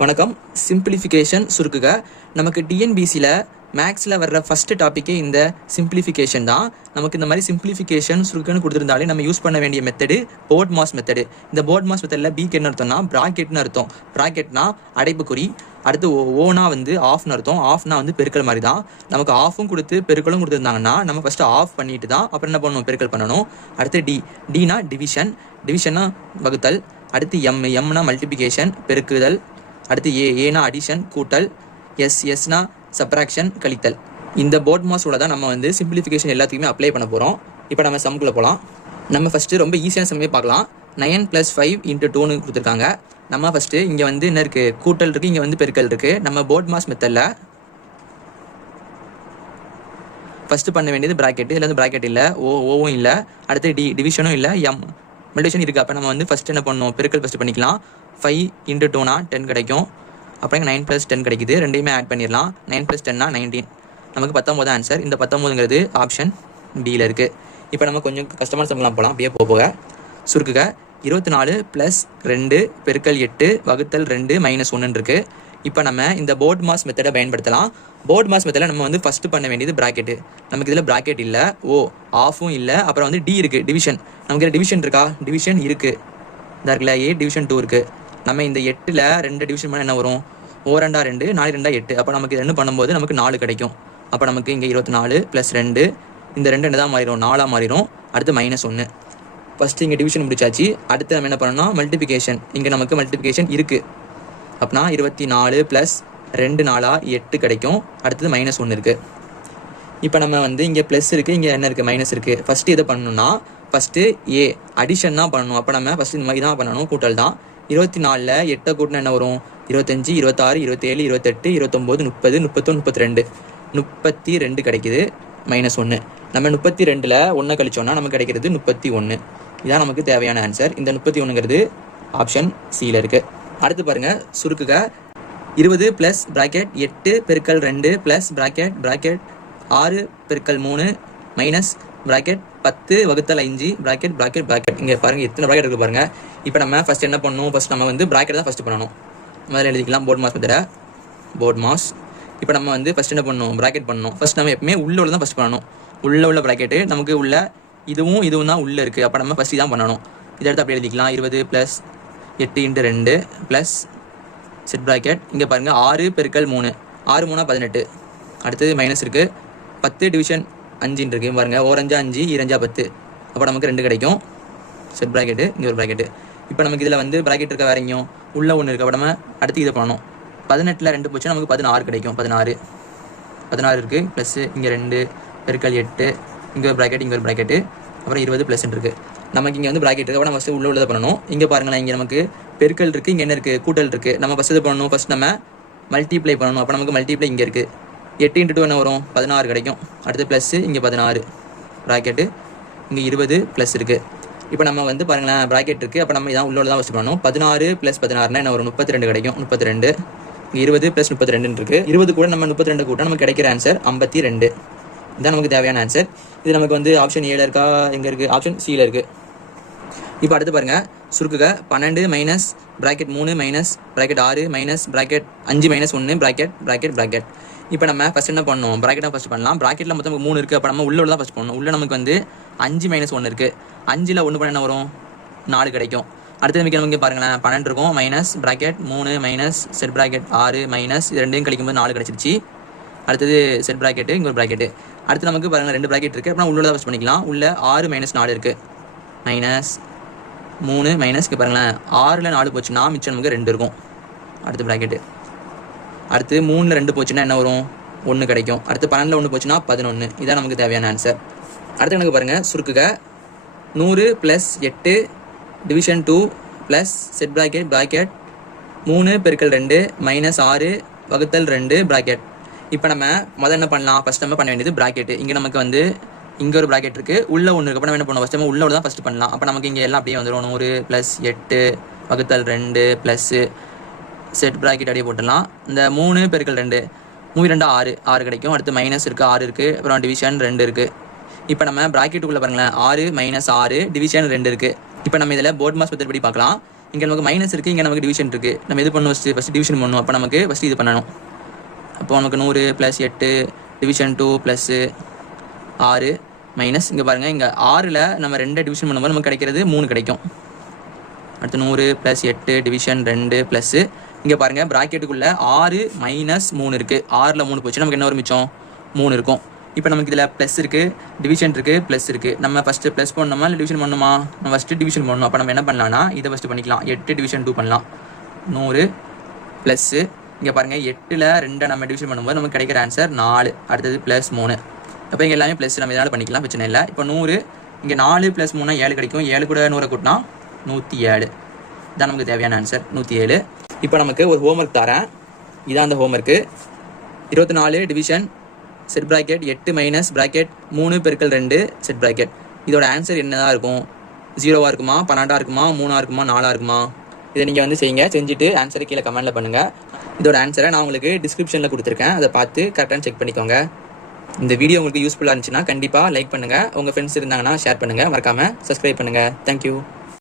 வணக்கம். சிம்பிளிஃபிகேஷன் சுருக்குக. நமக்கு டிஎன்பிசியில் மேக்ஸில் வர்ற ஃபஸ்ட்டு டாப்பிக்கே இந்த சிம்பிளிஃபிகேஷன் தான். நமக்கு இந்த மாதிரி சிம்பிளிஃபிகேஷன் சுருக்குன்னு கொடுத்துருந்தாலே நம்ம யூஸ் பண்ண வேண்டிய மெத்தடு போர்ட் மாஸ் மெத்தடு. இந்த போர்ட் மாஸ் மெத்தடில் பிக்கு என்ன அர்த்தம்னா ப்ராக்கெட்னு அர்த்தம். ப்ராக்கெட்னா அடைப்புக்குறி. அடுத்து ஓனா ஆஃப்னு அர்த்தம். ஆஃப்னா பெருக்கல் மாதிரி தான். நமக்கு ஆஃபும் கொடுத்து பெருக்கலும் கொடுத்துருந்தாங்கன்னா நம்ம ஃபஸ்ட்டு ஆஃப் பண்ணிட்டு தான் அப்புறம் என்ன பண்ணணும், பெருக்கல் பண்ணணும். அடுத்து டினா டிவிஷன். டிவிஷன்னா வகுத்தல். அடுத்து எம்னா மல்டிபிகேஷன் பெருக்குதல். அடுத்து ஏனா அடிஷன் கூட்டல். எஸ்னா சப்ராக்ஷன் கழித்தல். இந்த போர்ட் மாஸோட தான் நம்ம சிம்பிளிஃபிகேஷன் எல்லாத்துக்குமே அப்ளை பண்ண போகிறோம். இப்போ நம்ம சம்குள்ளே போகலாம். நம்ம ஃபஸ்ட்டு ரொம்ப ஈஸியான சம்மே பார்க்கலாம். 9 + 5 × 2ன்னு கொடுத்துருக்காங்க. நம்ம ஃபஸ்ட்டு இங்கே என்ன இருக்குது, கூட்டல் இருக்குது, இங்கே பெருக்கல் இருக்குது. நம்ம போர்ட் மாஸ் மெத்தடில் ஃபஸ்ட்டு பண்ண வேண்டியது ப்ராக்கெட்டு. இதில் ப்ராக்கெட் இல்லை, ஓவும் இல்லை. அடுத்து டிவிஷனும் இல்லை, மல்டிபிகேஷன் இருக்குது. அப்போ நம்ம ஃபஸ்ட்டு என்ன பண்ணணும், பெருக்கல் ஃபஸ்ட்டு பண்ணிக்கலாம். 5 × 2னா 10 கிடைக்கும். அப்புறம் 9 + 10 கிடைக்குது. ரெண்டையுமே ஆட் பண்ணிடலாம். 9 + 10னா 19. நமக்கு 19 ஆன்சர். இந்த 19ங்கிறது ஆப்ஷன் டியில் இருக்குது. இப்போ நம்ம கொஞ்சம் கஷ்டமான சம்பளம் போகலாம். அப்படியே போக சுருக்குக. 24 + 2 பெருக்கல் 8 வகுத்தல் 2 - 1 இருக்குது. இப்போ நம்ம இந்த போர்ட் மாஸ் மெத்தடை பயன்படுத்தலாம். போர்ட் மாஸ் மெத்தடில் நம்ம ஃபஸ்ட்டு பண்ண வேண்டியது ப்ராக்கெட்டு. நமக்கு இதில் ப்ராக்கெட் இல்லை, ஆஃபும் இல்லை. அப்புறம் டி இருக்குது, டிவிஷன். நமக்கு இதில் டிவிஷன் இருக்கா, டிவிஷன் இருக்குது. இந்த இருக்குல்ல, டிவிஷன் 2 இருக்குது. நம்ம இந்த 8ல் 2 டிவிஷன் பண்ண என்ன வரும், 2 2 4 2 8. அப்போ நமக்கு 2 பண்ணும்போது நமக்கு 4 கிடைக்கும். அப்போ நமக்கு இங்கே 24 + 2 இந்த 2 என்ன தான் மாறிடும், 4ஆக மாறிடும். அடுத்து -1. ஃபஸ்ட்டு இங்கே டிவிஷன் முடிச்சாச்சு. அடுத்து நம்ம என்ன பண்ணணும்னா மல்டிபிகேஷன். இங்கே நமக்கு மல்டிபிகேஷன் இருக்குது. அப்படின்னா 24 + 2 4 8 கிடைக்கும். அடுத்தது -1 இருக்குது. இப்போ நம்ம இங்கே ப்ளஸ் இருக்குது, இங்கே என்ன இருக்குது, மைனஸ் இருக்குது. ஃபஸ்ட்டு இதை பண்ணணும்னா ஃபஸ்ட்டு அடிஷன் தான் பண்ணணும். அப்போ நம்ம ஃபஸ்ட்டு இந்த மாதிரி தான் பண்ணணும், கூட்டல் தான். 24ல் 8 கூட்டினா என்ன வரும், 25 26 27 28 29 30 31 32 32 கிடைக்குது. -1. நம்ம 32ல் 1 கழிச்சோன்னா நமக்கு கிடைக்கிறது 31. இதான் நமக்கு தேவையான ஆன்சர். இந்த 31ங்கிறது ஆப்ஷன் சியில் இருக்குது. அடுத்து பாருங்கள், சுருக்குக. 20 + ப்ராக்கெட் 8 பெருக்கல் 2 ப்ளஸ் ப்ராக்கெட் 6 பெருக்கல் 3 மைனஸ் ப்ராக்கெட் 10 வகுத்தல் 5 ப்ராக்கெட். இங்கே பாருங்கள் எத்தனை ப்ராக்கெட் இருக்குது பாருங்கள். இப்போ நம்ம ஃபஸ்ட் என்ன பண்ணணும், ஃபஸ்ட் நம்ம ப்ராக்கெட் தான் ஃபஸ்ட்டு பண்ணணும். முதல்ல எழுதிக்கலாம் போர்ட் மாஸ் மெத்தட. போர்ட் மாஸ். இப்போ நம்ம ஃபஸ்ட் என்ன பண்ணணும், ப்ராக்கெட் பண்ணணும். ஃபஸ்ட் நம்ம எப்பவுமே உள்ள தான் ஃபஸ்ட் பண்ணணும். உள்ள ப்ராக்கெட்டு நமக்கு உள்ள இதுவும் தான் உள்ளே இருக்குது. அப்போ நம்ம ஃபஸ்ட்டு தான் பண்ணணும். இதை எடுத்து அப்படி எழுதிக்கலாம். 20 + 8 × 2 ப்ளஸ் செட் ப்ராக்கெட். இங்கே பாருங்கள் 6 பெருக்கல் 3 6 3 18. அடுத்தது மைனஸ் இருக்குது. 10 டிவிஷன் 5 இருக்குது பாருங்கள். 1 5 5 2 5 10. அப்போ நமக்கு 2 கிடைக்கும். செட் ப்ராக்கெட்டு, இங்கே ஒரு ப்ராக்கெட்டு. இப்போ நமக்கு இதில் ப்ராக்கெட் இருக்க வேற எங்கேயும் உள்ள ஒன்று இருக்குது. அப்போ நம்ம அடுத்து இதை பண்ணணும். 18ல் 2 போச்சுன்னா நமக்கு 16 கிடைக்கும். 16 இருக்குது. ப்ளஸ்ஸு இங்கே 2 பெருக்கல் 8 இங்கே ஒரு ப்ராக்கெட், இங்கே ஒரு ப்ராக்கெட்டு. அப்புறம் 20 + இருக்குது. நமக்கு இங்கே ப்ராக்கெட் இருக்குது. அப்போ நம்ம ஃபஸ்ட்டு உள்ளதை பண்ணணும். இங்கே பாருங்களேன், இங்கே நமக்கு பெருக்கல் இருக்குது, இங்கே என்ன இருக்குது, கூட்டல் இருக்குது. நம்ம ஃபஸ்ட்டு இது பண்ணணும். ஃபஸ்ட் நம்ம மல்டிப்ளை பண்ணணும். அப்போ நமக்கு மல்டிப்ளை இங்கே இருக்குது. 8 × 2 என்ன வரும், 16 கிடைக்கும். அடுத்து ப்ளஸ்ஸு இங்கே 16 ப்ராக்கெட்டு, இங்கே 20 ப்ளஸ் இருக்குது. இப்போ நம்ம பாருங்களேன் ப்ராக்கெட் இருக்குது. அப்போ நம்ம இதான் உள்ளோட தான் ஃபஸ்ட் பண்ணணும். 16 + 16 என்ன வரும், 32 கிடைக்கும். 32 இங்கே 20 + 32 இருக்குது. 20 கூட நம்ம 32 கூட்டம் நமக்கு கிடைக்கிற ஆன்சர் 52. இதுதான் நமக்கு தேவையான ஆன்சர். இது நமக்கு ஆப்ஷன் ஏல இருக்கா, எங்கே இருக்குது, ஆப்ஷன் சியில் இருக்குது. இப்போ அடுத்து பாருங்கள், சுருக்குக. 12 - bracket 3 minus bracket 6 minus bracket 5 - 1 bracket. இப்போ நம்ம ஃபஸ்ட் என்ன பண்ணணும், ப்ராக்கெட்டாக ஃபஸ்ட் பண்ணலாம். ப்ராக்கெட்டில் மொத்தம் 3 இருக்குது. அப்போ நம்ம உள்ள தான் ஃபஸ்ட் பண்ணணும். உள்ள நமக்கு 5 - 1 இருக்குது. 5ல் 1 பண்ண என்ன வரும், 4 கிடைக்கும். அடுத்தது நமக்கு பாருங்களேன் 12 இருக்கும். Minus bracket 3 minus set bracket 6 minus இது ரெண்டையும் கழிக்கும்போது 4 கிடச்சிருச்சு. அடுத்தது செட் ப்ராக்கெட்டு, இங்கே ஒரு ப்ராக்கெட்டு. அடுத்து நமக்கு பாருங்கள் 2 ப்ராக்கெட் இருக்குது. அப்புறம் உள்ள தான் ஃபஸ்ட் பண்ணிக்கலாம். உள்ள 6 - 4 இருக்குது. -3 மைனஸ் இங்கே பாருங்களேன் 6ல் 4 போச்சுன்னா மிச்சம் நமக்கு 2 இருக்கும். அடுத்த ப்ராக்கெட்டு. அடுத்து 3ல் 2 போச்சுன்னா என்ன வரும், 1 கிடைக்கும். அடுத்து 12ல் 1 போச்சுன்னா 11. இதான் நமக்கு தேவையான ஆன்சர். அடுத்து எனக்கு பாருங்கள், சுருக்குக. 100 + 8 டிவிஷன் 2 ப்ளஸ் செட் ப்ராக்கெட் 3 பெருக்கல் 2 -6 வகுத்தல் 2 ப்ராக்கெட். இப்போ நம்ம முதல்ல என்ன பண்ணலாம், ஃபஸ்ட் நம்ம பண்ண வேண்டியது ப்ராக்கெட்டு. இங்கே நமக்கு இங்கே ஒரு ப்ராக்கெட் இருக்குது, உள்ள ஒன்று இருக்குது. அப்போ நம்ம என்ன பண்ணணும், ஃபஸ்ட் நம்ம உள்ள தான் ஃபஸ்ட்டு பண்ணலாம். அப்போ நமக்கு இங்கே எல்லாம் அப்படியே வந்துடும். 100 + 8 வகுத்தல் 2 ப்ளஸ்ஸு செட் ப்ராக்கெட் அப்படியே போட்டுடலாம். இந்த 3 பெருக்கல் 2 3 2 6 கிடைக்கும். அடுத்து மைனஸ் இருக்குது, 6 இருக்குது. அப்புறம் டிவிஷன் 2 இருக்குது. இப்போ நம்ம ப்ராக்கெட்டுக்குள்ளே பாருங்களேன் 6 - 6 டிவிஷன் 2 இருக்குது. இப்போ நம்ம இதில் போர்ட் மாஸ் மெத்தட் படி பார்க்கலாம். இங்கே நமக்கு மைனஸ் இருக்குது, இங்கே நமக்கு டிவிஷன் இருக்குது. நம்ம எது பண்ணணும் ஃபஸ்ட்டு டிவிஷன் பண்ணணும். அப்போ நமக்கு ஃபஸ்ட்டு இது பண்ணணும். அப்போ நமக்கு 100 + 8 டிவிஷன் 2 + 6 மைனஸ் இங்கே பாருங்கள், இங்கே 6ல் நம்ம 2 டிவிஷன் பண்ணும்போது நமக்கு கிடைக்கிறது 3 கிடைக்கும். அடுத்து 100 + 8 டிவிஷன் 2 ப்ளஸ் இங்கே பாருங்கள் ப்ராக்கெட்டுக்குள்ளே 6 - 3 இருக்குது. 6ல் 3 போச்சு, நமக்கு என்ன ஒரு மிச்சம் 3 இருக்கும். இப்போ நமக்கு இதில் ப்ளஸ் இருக்குது, டிவிஷன் இருக்குது, ப்ளஸ் இருக்குது. நம்ம ஃபஸ்ட்டு ப்ளஸ் பண்ணணுமா இல்லை டிவிஷன் பண்ணணுமா? நம்ம ஃபஸ்ட்டு டிவிஷன் பண்ணணும். அப்போ நம்ம என்ன பண்ணலாம்னா இதை ஃபஸ்ட்டு பண்ணிக்கலாம். 8 டிவிஷன் 2 பண்ணலாம். 100 ப்ளஸ்ஸு இங்கே பாருங்கள் 8ல் 2 நம்ம டிவிஷன் பண்ணும்போது நமக்கு கிடைக்கிற ஆன்சர் 4. அடுத்தது +3. அப்போ இங்கே எல்லாமே ப்ளஸ் நம்ம இதனால் பண்ணிக்கலாம், பிரச்சனை இல்லை. இப்போ 100 இங்கே 4 + 3 7 கிடைக்கும். 7 கூட 100 கூட்டினா 107. இதான் நமக்கு தேவையான ஆன்சர் 107. இப்போ நமக்கு ஒரு ஹோம்ஒர்க் தரேன். இதான் அந்த homework. 24 division set bracket 8 minus bracket 3 × 2 set bracket. இதோட ஆன்சர் என்னதான் இருக்கும்? 0வா இருக்குமா, 12ஆ இருக்குமா, 3ஆ இருக்குமா, 4ஆ இருக்குமா? இதை நீங்கள் வந்து செய்யுங்க. செஞ்சுட்டு ஆன்சரை கீழே கமெண்ட்டில் பண்ணுங்கள். இதோட ஆன்சரை நான் உங்களுக்கு டிஸ்கிரிப்ஷனில் கொடுத்துருக்கேன். அதை பார்த்து கரெக்டாக செக் பண்ணிக்கோங்க. இந்த வீடியோ உங்களுக்கு யூஸ்ஃபுல்லாக இருந்துச்சுன்னா கண்டிப்பாக லைக் பண்ணுங்கள். உங்கள் ஃப்ரெண்ட்ஸ் இருந்தாங்கன்னா ஷேர் பண்ணுங்கள். மறக்காமல் சப்ஸ்கிரைப் பண்ணுங்கள். தேங்க்யூ.